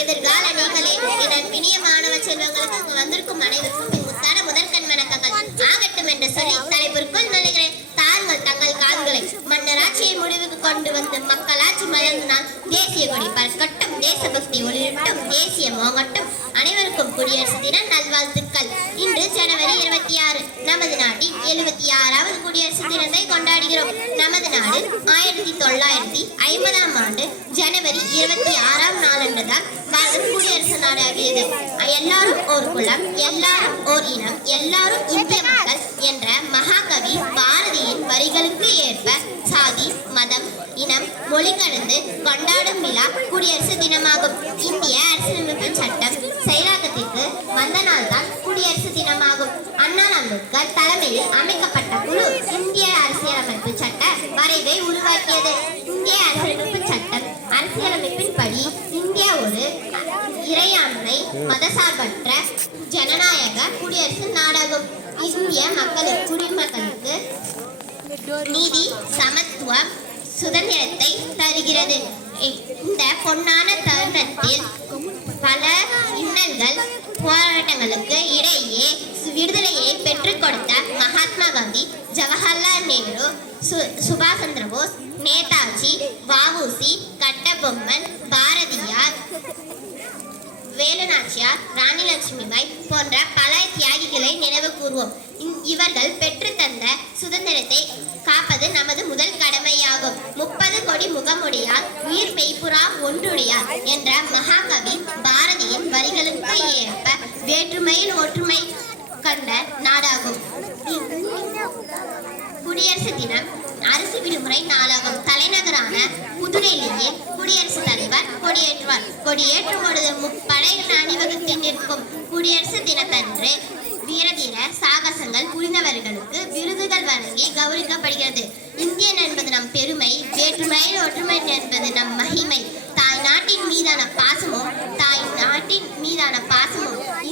எதிர்கால நீங்களே என் இனிய மாணவ செல்வங்களுக்கு வந்திருக்கும் அனைவருக்கும் முத்தான முதற்கண் வணக்கங்கள் ஆகட்டும் என்று சொல்லி தலைப்பிற்குள் நுழைகிறேன். தாருங்கள் தங்கள் காதுகளை. மன்னராட்சியை முடிவுக்கு கொண்டு வந்து மக்களாட்சி மலர்ந்தினால் தேசிய கொடி பறக்கட்டும், தேசபக்தி ஒளிரட்டும், தேசிய மோகட்டும். அனைவருக்கும் குடியரசு தின நல்வாழ்த்துக்கள். இன்று ஜனவரி 26 நமது நாட்டின் 76வது குடியரசு தினத்தை கொண்டாடுகிறோம். நமது நாடு 1950ஆம் ஆண்டு ஜனவரி 26ஆம் நாளன்றுதான் பாரத குடியரசு நாடாகியது. எல்லாரும் ஓர் குலம், எல்லாரும் ஓர் இனம், எல்லாரும் இந்திய மக்கள் என்ற மகாகவி பாரதியின் வரிகளுக்கு ஏற்ப சாதி, மதம், இனம், மொழி கடந்து கொண்டாடும் விழா குடியரசு தினமாகும். இந்திய அரசியலமைப்பு சட்டம் செயலாக்கத்திற்கு வந்த நாள்தான் குடியரசு தினமாகும். அண்ணா அம்பேத்கர் தலைமையில் அமைக்கப்பட்ட குழு இந்திய அரசியலமைப்பு சட்ட வரைவை உருவாக்கியது. இந்திய அரசியலமைப்பு சட்டம் அரசியலமைப்பின்படி இந்தியா ஒரு இறையாண்மை மதசார்பற்ற ஜனநாயக குடியரசு நாடாகும். இந்திய குடிமக்களுக்கு நீதி, சமத்துவம், சுதந்திரத்தை தருகிறது. இந்த பொன்னான தருணத்தில் பல இன்னல்கள் போராட்டங்களுக்கு இடையே விடுதலையை பெற்றுக் கொடுத்த மகாத்மா காந்தி, ஜவஹர்லால் நேரு, சுபாஷ் சந்திர போஸ், நேதாஜி, வ.உ.சி., கட்டபொம்மன், பாரதியார், வேலுநாச்சியார், ராணி லட்சுமிபாய் போன்ற பல தியாகிகளை நினைவு கூறுவோம். இவர்கள் பெற்று தந்த சுதந்திரத்தை காப்பது நமது முதல் கடமையாகும். 30 கோடி முகமுடையார் உயிர் மெய்ப்புறா ஒன்றுடையார் என்ற மகாகவி பாரதியின் வரிகளுக்கு ஏற்ப வேற்றுமையில் ஒற்றுமை கண்ட நாடாகும். குடியரசு தினம் அரசு விடுமுறை நாளாகும். தலைநகரான புதுடெல்லியில் குடியரசுத் தலைவர் கொடியேற்றுவார். கொடியேற்றும் பொழுது முப்படைகள் அணிவகுத்து நிற்கும். குடியரசு தினத்தன்று வீரதீர சாகசங்கள் புரிந்தவர்களுக்கு விருதுகள் வழங்கி கௌரவிக்கப்படுகிறது. இந்தியன் என்பது நம் பெருமை, வேற்றுமையில் ஒற்றுமை என்பது நம் மகிமை. தாய் நாட்டின் மீதான பாசமும்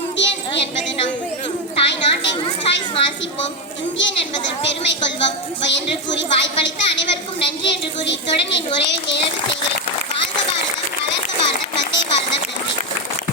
இந்தியன் என்பது நம் தாய் நாட்டை முற்றாய் சுவாசிப்போம், இந்தியன் என்பது பெருமை கொள்வோம் என்று கூறி வாய்ப்பளித்த அனைவருக்கும் நன்றி என்று கூறி இத்துடன் என் உரையை நிறைவு